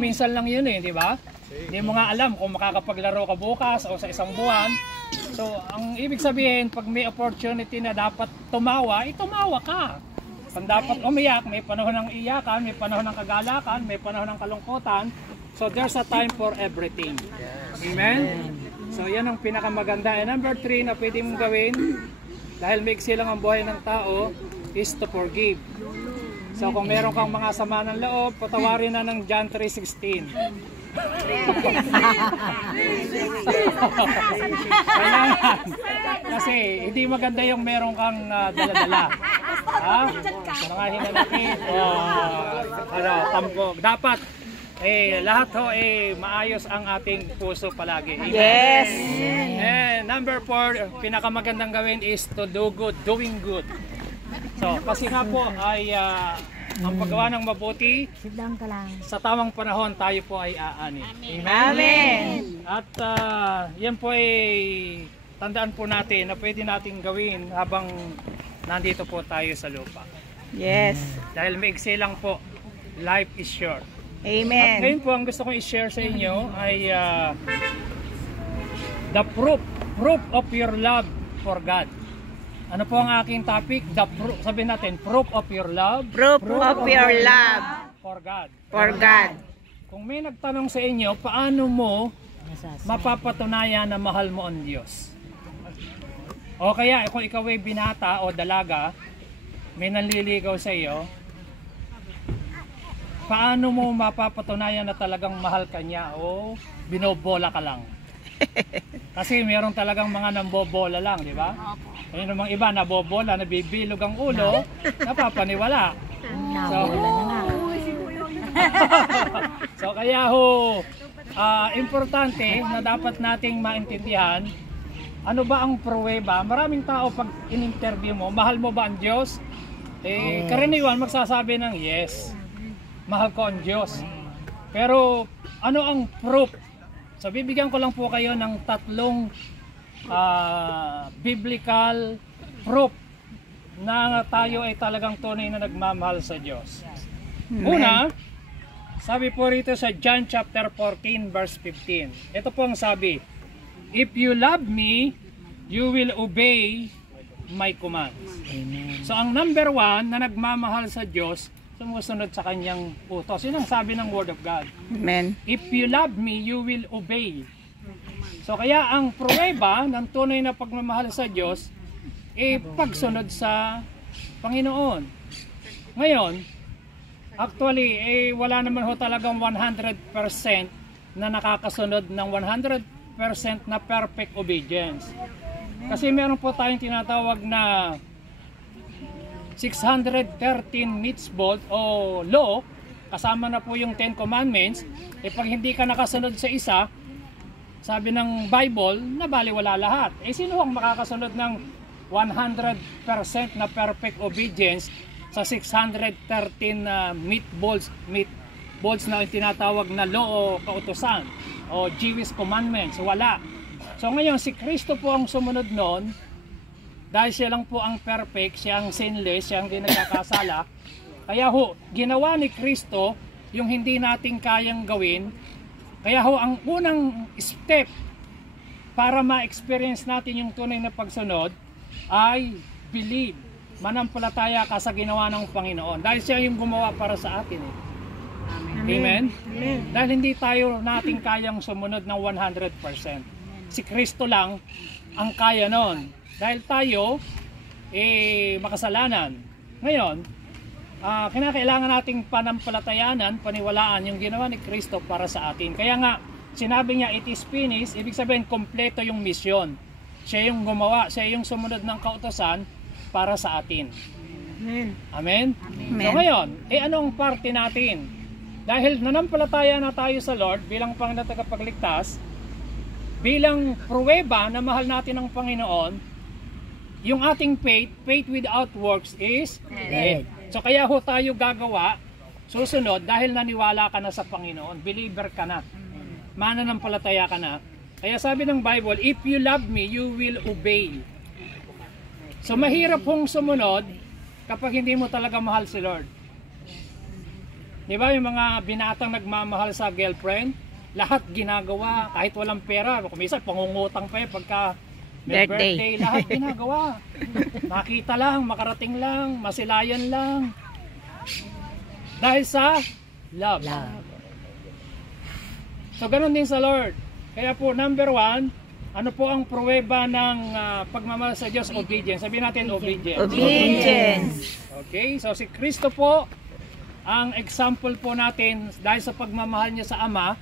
Minsan lang yun eh, di ba? Hindi mo nga alam kung makakapaglaro ka bukas o sa isang buwan. So, ang ibig sabihin, pag may opportunity na dapat tumawa, tumawa ka. Pag dapat umiyak, may panahon ng iyakan, may panahon ng kagalakan, may panahon ng kalungkutan. So, there's a time for everything. Amen? So, yan ang pinakamaganda. And number 3 na pwede mong gawin, dahil maiksi lang ang buhay ng tao, is to forgive. So, kung meron kang mga sama ng loob, patawarin na ng John 3:16. Kasi hindi maganda yung meron kang dala-dala. Mga hinanakit tampok. Dapat lahat maayos ang ating puso palagi. Yes. And number 4, pinakamagandang gawin is to do good, doing good. So kasi nga po ay ang paggawa ng mabuti, sa tamang panahon tayo po ay aani. Amen. At yan po ay tandaan po natin na pwede nating gawin habang nandito po tayo sa lupa. Yes. Dahil maiksi lang po, life is short. Amen. At ngayon po ang gusto kong i-share sa inyo ay the proof of your love for God. Ano po ang aking topic? Sabihin natin, proof of your love. Proof of your love for God. For God. Kung may nagtanong sa inyo, paano mo mapapatunayan na mahal mo ang Diyos? O kaya kung ikaw ay binata o dalaga, may nanliligaw sa iyo, paano mo mapapatunayan na talagang mahal ka niya o binobola ka lang? Kasi meron talagang mga nambobola lang, di ba? Ayun namang iba, nabobola, nabibilog ang ulo, napapaniwala. So kaya importante na dapat nating maintindihan, ano ba ang pruweba? Maraming tao pag in-interview mo, mahal mo ba ang Diyos? Karaniwan magsasabi ng yes, mahal ko ang Diyos. Pero ano ang proof? So bibigyan ko lang po kayo ng 3 biblical proof na tayo ay talagang tunay na nagmamahal sa Diyos. Una, sabi po rito sa John chapter 14 verse 15. Ito po ang sabi, if you love me, you will obey my commands. Amen. So ang number 1 na nagmamahal sa Diyos, sumusunod sa kanyang utos. Yun ang sabi ng Word of God. Amen. If you love me, you will obey. So kaya ang pruweba ng tunay na pagmamahal sa Diyos pagsunod sa Panginoon. Ngayon, actually wala naman ho talagang 100% na nakakasunod ng 100% na perfect obedience. Kasi meron po tayong tinatawag na 613 mitzvot o law, kasama na po yung 10 commandments. Pag hindi ka nakasunod sa isa, sabi ng Bible, nabaliwala lahat. Sino ang makakasunod ng 100% na perfect obedience sa 613 meatballs na tinatawag na law o kautusan o Jewish commandments? Wala. So ngayon, si Kristo po ang sumunod noon, dahil siya lang po ang perfect, siya ang sinless, siya ang di nagkakasala. Kaya ginawa ni Kristo yung hindi natin kayang gawin. Kaya ang unang step para ma-experience natin yung tunay na pagsunod ay believe. Manampalataya ka sa ginawa ng Panginoon. Dahil siya yung gumawa para sa atin. Amen? Amen? Dahil hindi tayo natin kayang sumunod ng 100%. Si Kristo lang ang kaya nun. Dahil tayo makasalanan. Ngayon, kinakailangan nating panampalatayanan, paniwalaan yung ginawa ni Kristo para sa atin. Kaya nga, sinabi niya, it is finished, ibig sabihin, kompleto yung misyon. Siya yung gumawa, siya yung sumunod ng kautosan para sa atin. Amen. Amen? Amen. So ngayon, anong parte natin? Dahil nanampalataya na tayo sa Lord bilang Panginoon at tagapagligtas, bilang pruweba na mahal natin ang Panginoon, yung ating faith without works is dead. So kaya tayo gagawa, susunod, dahil naniwala ka na sa Panginoon, believer ka na, mananampalataya ka na. Kaya sabi ng Bible, if you love me, you will obey. So mahirap sumunod kapag hindi mo talaga mahal si Lord. Di ba yung mga binatang nagmamahal sa girlfriend, lahat ginagawa kahit walang pera. Kung minsan pangungutang pa pagka may birthday, lahat ginagawa. Makita lang, makarating lang, masilayan lang. Dahil sa love. So ganun din sa Lord. Kaya po number 1, ano po ang pruweba ng pagmamahal sa Diyos? Obedience. Sabihin natin obedience. Obedience. Okay, so si Kristo po, ang example po natin dahil sa pagmamahal niya sa Ama,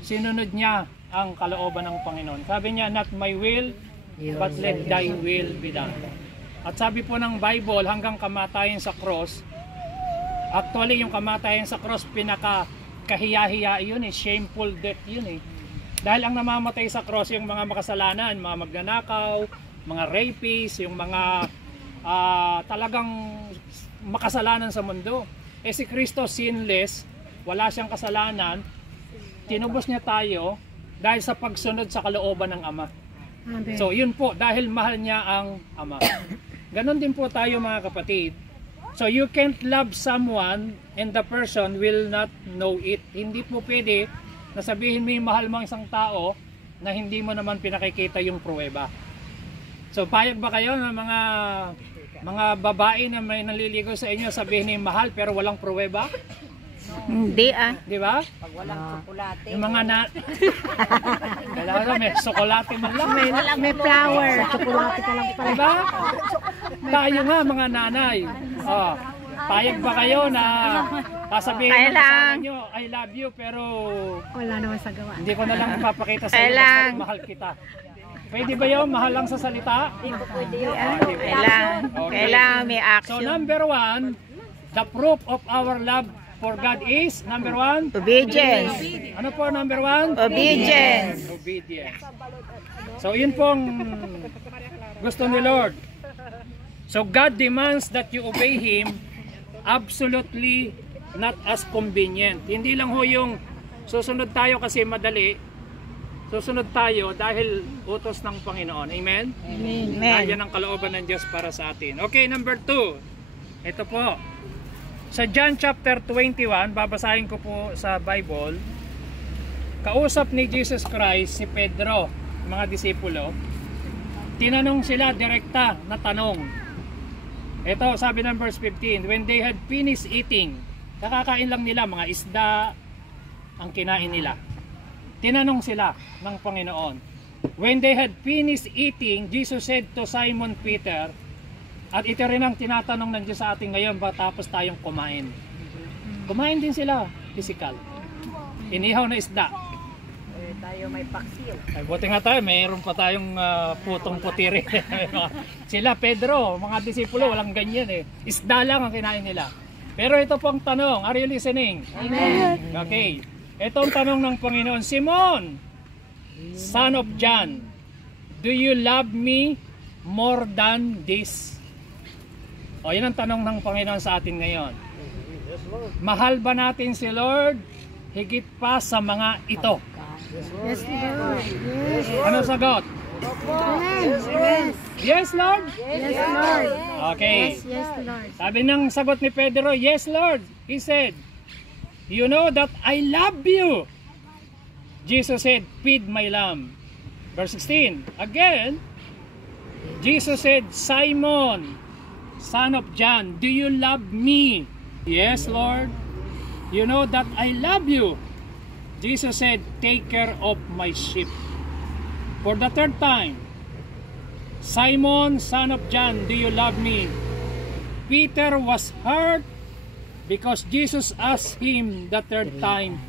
sinunod niya ang kalooban ng Panginoon. Sabi niya, not my will, but let thy will be done. At sabi po ng Bible, hanggang kamatayan sa cross, actually yung kamatayan sa cross, pinaka-kahiya-hiya yun shameful death yun Dahil ang namamatay sa cross, yung mga makasalanan, mga magnanakaw, mga rapists, yung mga talagang makasalanan sa mundo. Si Kristo sinless, wala siyang kasalanan, tinubos niya tayo dahil sa pagsunod sa kalooban ng Ama. Amen. So yun po, dahil mahal niya ang Ama. Ganon din po tayo mga kapatid. So you can't love someone and the person will not know it. Hindi po pwede na sabihin mo yung mahal mo isang tao na hindi mo naman pinakikita yung pruweba. So payag ba kayo ng mga babae na may naliligaw sa inyo sabihin niyo mahal pero walang pruweba? Hindi Di ba? Pag walang tsokolate. Yung mga kailangan may tsokolate man lang. May flower. Chocolate ka lang pala. Di ba? Tayo nga mga nanay. Payag ba kayo na sasabihin ng kasama nyo, I love you, pero Wala naman sa gawa. hindi ko na lang ipapakita sa iyo basta mahal kita. Pwede ba yun? Mahal lang sa salita? Kailangan may So action. number 1, the proof of our love for God is, number 1, Obedience. ano po number 1? Obedience. Obedience. So yun pong gusto ni Lord. So God demands that you obey Him absolutely, not as convenient. Hindi lang ho yung susunod tayo kasi madali. Susunod tayo dahil utos ng Panginoon. Amen? Amen. Yan ang kalooban ng Diyos para sa atin. Okay, number 2. Ito po. Sa John chapter 21, babasahin ko po sa Bible. Kausap ni Jesus Christ si Pedro, mga disipulo. Tinanong sila direkta na tanong. Ito, sabi ng verse 15, when they had finished eating, kakakain lang nila, mga isda ang kinain nila. Tinanong sila ng Panginoon. When they had finished eating, Jesus said to Simon Peter, at ito rin ang tinatanong ng Diyos sa atin ngayon, tapos tayong kumain. Kumain din sila, physical. Inihaw na isda. Tayo may paksiw. Ay, buti nga tayo, mayroon pa tayong putong putiri. Sila, Pedro, mga disipulo, walang ganyan Isda lang ang kinain nila. Pero ito pong tanong, are you listening? Amen. Okay. Ito ang tanong ng Panginoon, Simon, son of John, do you love me more than this? O, yun ang tanong ng Panginoon sa atin ngayon. Mahal ba natin si Lord higit pa sa mga ito? Yes, Lord. Yes. Ano sagot? Yes, Lord? Yes, Lord. Okay. Yes, Lord. Sabi ng sagot ni Pedro, yes, Lord. He said, you know that I love you. Jesus said, feed my lamb. Verse 16. Again, Jesus said, Simon, son of John, do you love me? Yes, Lord. You know that I love you. Jesus said, take care of my sheep. For the third time, Simon, son of John, do you love me? Peter was hurt because Jesus asked him the third time,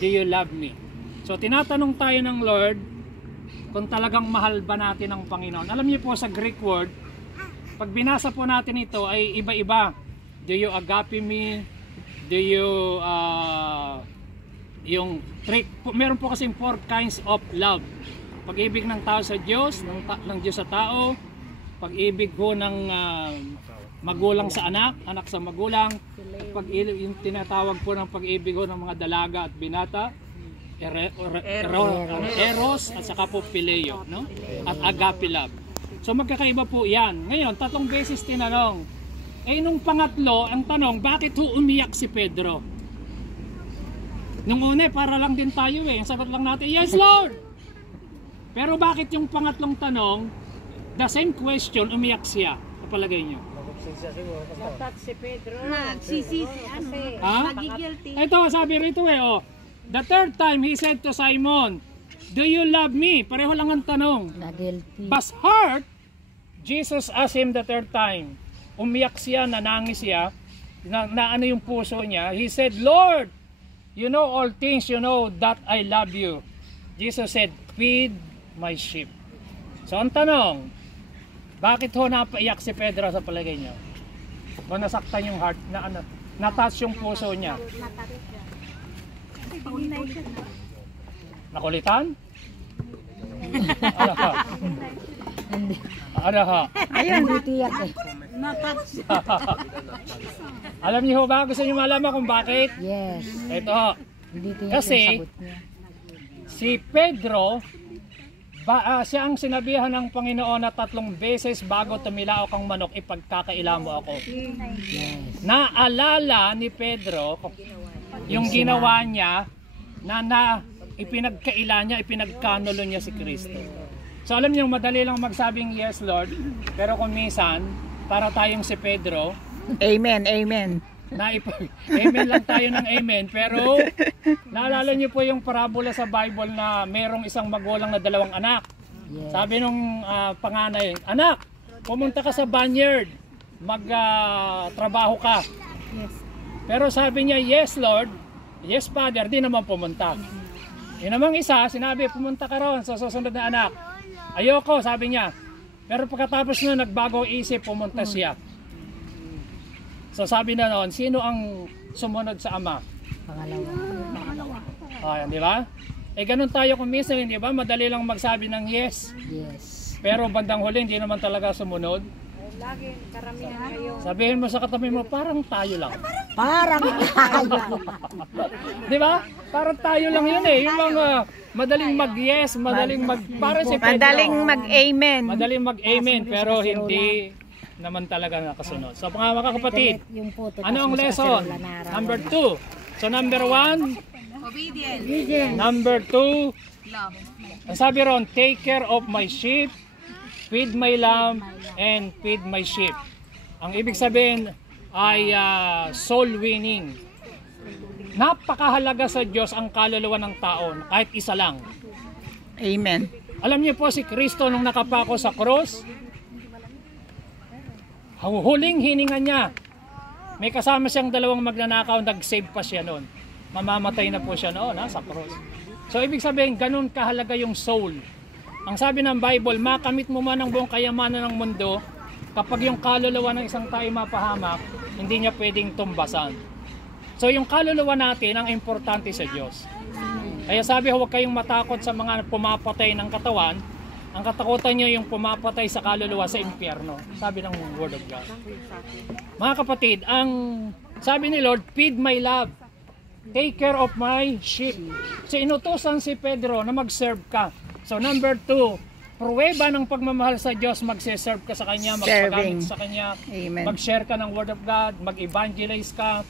do you love me? So tinatanong tayo ng Lord kung talagang mahal ba natin ang Panginoon. Alam niyo po sa Greek word, pag binasa po natin ito ay iba-iba. Do you agape me? Do you meron po kasing 4 kinds of love. Pag-ibig ng tao sa Diyos, ng Diyos sa tao, pag-ibig ho ng magulang sa anak, anak sa magulang, yung tinatawag po ng pag-ibig ho ng mga dalaga at binata, eros at saka po phileo, no? At agape love. So magkakaiba po yan. Ngayon, 3 beses tinanong. Nung pangatlo, ang tanong, bakit ho umiyak si Pedro? Nung una, para lang din tayo eh. Ang sagot lang natin, yes Lord! Pero bakit yung pangatlong tanong, the same question, umiyak siya? Kapalagay nyo. Natat si Pedro. Nagsisisi, ano? Ha? Magigilty. Ito, sabi rito eh, oh. The third time, he said to Simon, do you love me? Pareho lang ang tanong. Nagilty. But heart, Jesus asked him the third time. Umiyak siya, nanangis siya, na ano yung puso niya. He said, Lord, you know all things, you know that I love you. Jesus said, feed my sheep. So ang tanong, bakit ho napaiyak si Pedro sa palagay niyo? O nasaktan yung heart, na-touch yung puso niya? Nakulitan? Ano ha? Ano ha? Ayun, titiyak eh. Alam niyo ho ba? Gusto niyo malaman kung bakit? Yes. Ito ho. Hindi tiyak Kasi, yung sagot niya. Si Pedro, siya ang sinabihan ng Panginoon na 3 beses bago tumilaok ang manok, ipagkakaila mo ako. Yes. Naalala ni Pedro yung ginawa niya na ipinagkaila niya, ipinagkanulo niya si Kristo. So alam niyo, madali lang magsabing yes Lord, pero kung minsan, para tayong si Pedro, Amen, amen. amen lang tayo ng amen, pero naalala niyo po yung parabola sa Bible na merong isang magulang na 2 anak. Yes. Sabi nung panganay, anak, pumunta ka sa vineyard, magtrabaho ka. Yes. Pero sabi niya, yes Lord, yes Father, di naman pumunta. Yung namang isa, sinabi, pumunta ka ron sa susunod na anak. Ayoko, sabi niya. Pero pagkatapos na nagbago isip, pumunta siya. So sabi na noon, sino ang sumunod sa ama? Pangalawa. Ayan, di ba? Eh ganun tayo kung minsan, di ba? Madali lang magsabi ng yes. Yes. Pero bandang huli, hindi naman talaga sumunod. Lagi, karamihan kayo. Sabihin mo sa katabi mo, parang tayo lang. Parang Di ba? Parang tayo lang yun eh. Yung mga madaling mag-yes, madaling para si Pedro. madaling mag-amen. Madaling mag-amen, pero hindi naman talaga nakasunod. So mga kapatid, ano ang lesson? Number 2. So number 1, Obedience. number 2, ang sabi ron, take care of my sheep, feed my lamb, and feed my sheep. Ang ibig sabihin ay soul winning. Napakahalaga sa Diyos ang kaluluwa ng tao, kahit isa lang. Amen. Alam niyo po si Kristo nung nakapako sa cross, huling hininga niya, may kasama siyang 2 magnanakaw, nag-save pa siya noon. Mamamatay na po siya noon sa cross. So ibig sabihin, ganun kahalaga yung soul. Ang sabi ng Bible, makamit mo man ang buong kayamanan ng mundo, kapag yung kaluluwa ng isang tao mapahamak, hindi niya pwedeng tumbasan. So yung kaluluwa natin ang importante sa Diyos. Kaya sabi, huwag kayong matakot sa mga pumapatay ng katawan. Ang katakutan nyo yung pumapatay sa kaluluwa sa impyerno. Sabi ng Word of God. Mga kapatid, ang sabi ni Lord, feed my love. Take care of my sheep. So inutusan si Pedro na mag-serve ka. So number 2, pruweba ng pagmamahal sa Diyos, mag-serve ka sa Kanya, magpagamit sa Kanya, Amen. mag-share ka ng Word of God, mag-evangelize ka,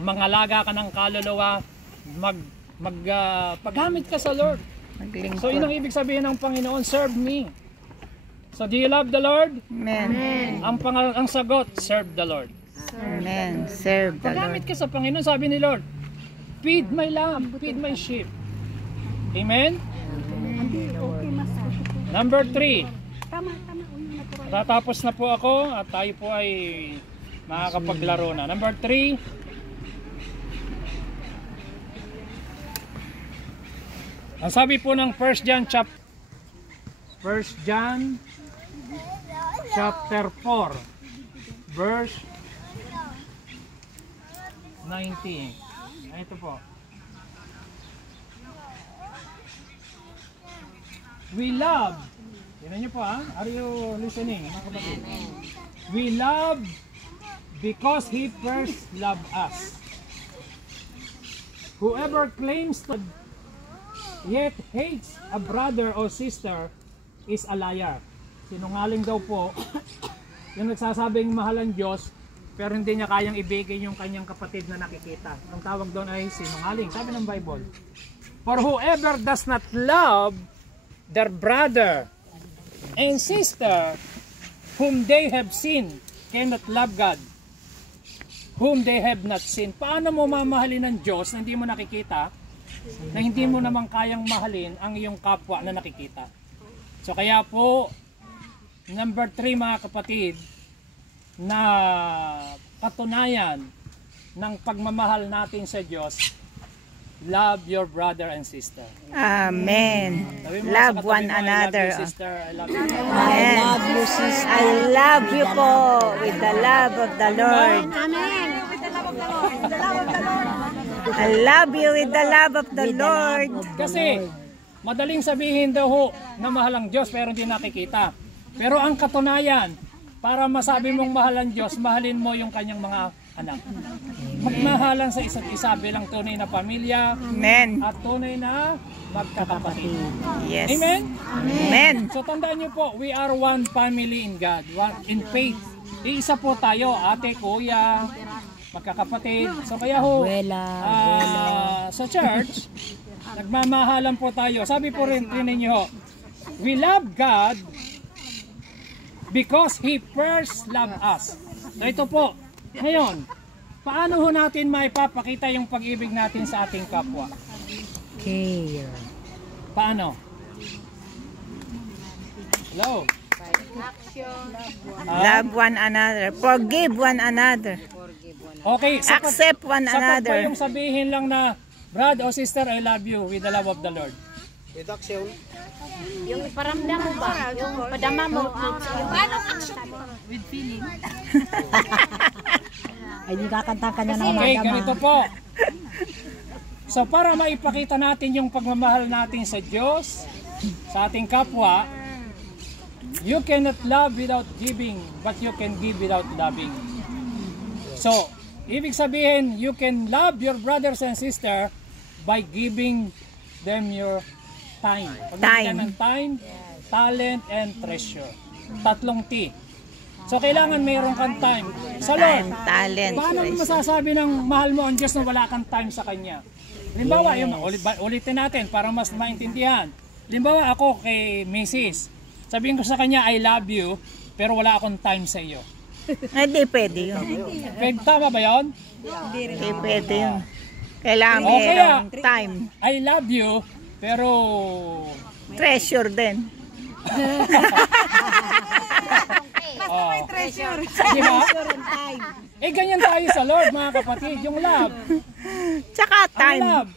mangalaga ka ng kaluluwa, paggamit ka sa Lord. Maglingkod. So yun ang ibig sabihin ng Panginoon, serve me. So do you love the Lord? Amen. Ang sagot, serve the Lord. Amen. Serve the Paggamit Lord. ka sa Panginoon, sabi ni Lord, feed my lamb, feed my sheep. Amen? Number 3. Tatapos na po ako at tayo po ay makakapaglaro na. Number 3. Ang sabi po ng 1 John chapter 4 verse 19. Ito po. We love. Tingnan niyo po ha. Are you listening? Mga kapatid? We love because He first loved us. Whoever claims to yet hates a brother or sister is a liar. Sinungaling daw po yung nagsasabing mahal ang Diyos pero hindi niya kayang ibigay yung kanyang kapatid na nakikita. Ang tawag doon ay sinungaling. Sabi ng Bible, for whoever does not love their brother and sister whom they have seen cannot love God whom they have not seen. Paano mo mamahalin ng Diyos na hindi mo nakikita, na hindi mo naman kayang mahalin ang iyong kapwa na nakikita? So kaya po, number 3 mga kapatid, na katunayan ng pagmamahal natin sa Diyos, love your brother and sister. Amen. Sabi mo Love sa katabi one mo, I love another. you, sister. I love you. Amen. I love you po with the love of the Lord. I love you with the love of the Lord. Kasi, madaling sabihin daw ho na mahal ang Diyos pero hindi nakikita. Pero ang katunayan, para masabi mong mahal ang Diyos, mahalin mo yung kanyang mga anak. Magmahalan sa isa't isa bilang tunay na pamilya Amen. at tunay na magkakapatid. Yes. Amen? Amen. So tandaan niyo po, we are one family in God, one in faith. Iisa po tayo, ate, kuya, magkakapatid. So kaya ho, sa church, nagmamahalan po tayo. Sabi po rin ninyo ho, we love God because He first loved us. So ito po, ngayon, paano ho natin maipapakita yung pag-ibig natin sa ating kapwa? Care. Paano? Hello? Love one another. Forgive one another. Okay, Accept one sapat ba another. yung sabihin lang na, Brad o sister, I love you with the love of the Lord? Yung iparamdam mo ba? Yung padama mo. Ay, di kakanta ka niya ng Okay, madama. ganito po. So para maipakita natin yung pagmamahal natin sa Diyos, sa ating kapwa, you cannot love without giving, but you can give without loving. So, ibig sabihin, you can love your brothers and sister by giving them your time. Pagbibigyan ng time, talent, and treasure. Tatlong T. So, kailangan mayroon kang time. Sa Lord, Time, talent. paano mo masasabi ng mahal mo ang Diyos na wala kang time sa Kanya? Halimbawa, yung, ulitin natin para mas maintindihan. Halimbawa, ako kay Mrs. Sabihin ko sa Kanya, I love you, pero wala akong time sa iyo. Hindi pwede yun. Pwede, tama ba yun? Hindi pwede yun. Kailangan O kaya, mayroong time. I love you, pero Treasure din. di ba? Eh ganyan tayo sa Lord mga kapatid, yung love. Tsaka Ang time. love,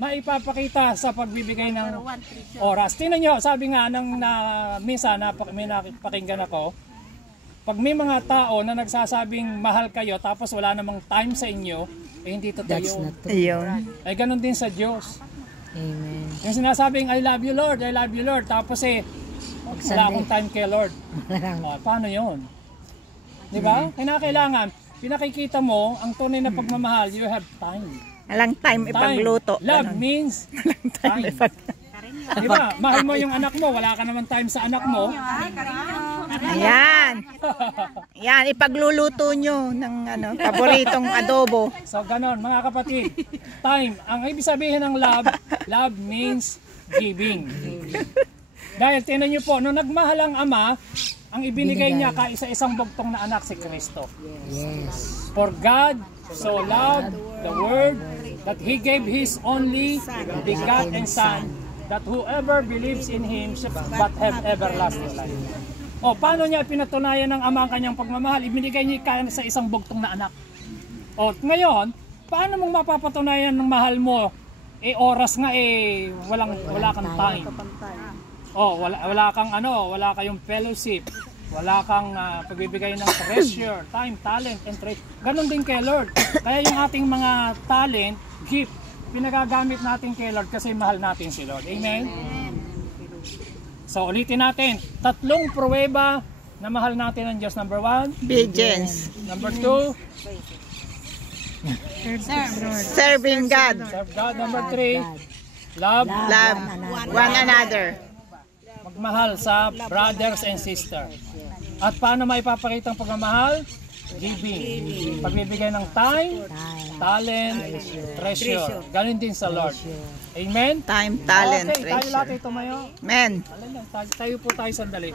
maipapakita sa pagbibigay ng oras. Tingnan nyo, sabi nga nang minsan may napakinggan ako, pag may mga tao na nagsasabing mahal kayo tapos wala namang time sa inyo, eh hindi totoo That's yun. not true. Ayun. Ay ganun din sa Diyos. Amen. Yung sinasabing I love you Lord, I love you Lord, tapos wala akong time kay Lord. Paano yun? Di ba? Kailangan, pinakikita mo ang tunay na pagmamahal, you have time. Walang time ipagluto. Love Ganun. means time. Di ba? Mahal mo yung anak mo, wala ka naman time sa anak mo. Ayan. Yan, ipagluluto nyo ng paboritong adobo. So ganon, mga kapatid. Time. Ang ibig sabihin ng love, love means giving. Dahil tinan nyo po, nung nagmahal ang Ama, ang ibinigay niya kaisa-isang bugtong na anak si Kristo. Yes. For God so loved the world that He gave His only begotten Son, that whoever believes in Him shall but have everlasting life. O, paano niya pinatunayan ng Ama ang kanyang pagmamahal? Ibinigay niya sa isang bugtong na anak. O, ngayon, paano mong mapapatunayan ng mahal mo? Eh, oras nga wala kang time. O, wala kayong fellowship. Wala kang pagbibigay ng treasure, time, talent, and treasure. Ganon din kay Lord. Kaya yung ating mga talent, gift, pinagagamit natin kay Lord kasi mahal natin si Lord. Amen? So, ulitin natin. 3 pruweba na mahal natin ang Diyos. Number 1. Obedience. Number 2. Serving God. Serve God. Number 3. Love. Love one another. Magmahal sa brothers and sisters. At paano maipapakita ang pagmamahal? giving. Pagbibigay ng time, talent, treasure. Ganon din sa Lord. Amen? Time, talent, Okay, tayo lahat treasure. ito mayo. Amen. Tayo po tayo sandali.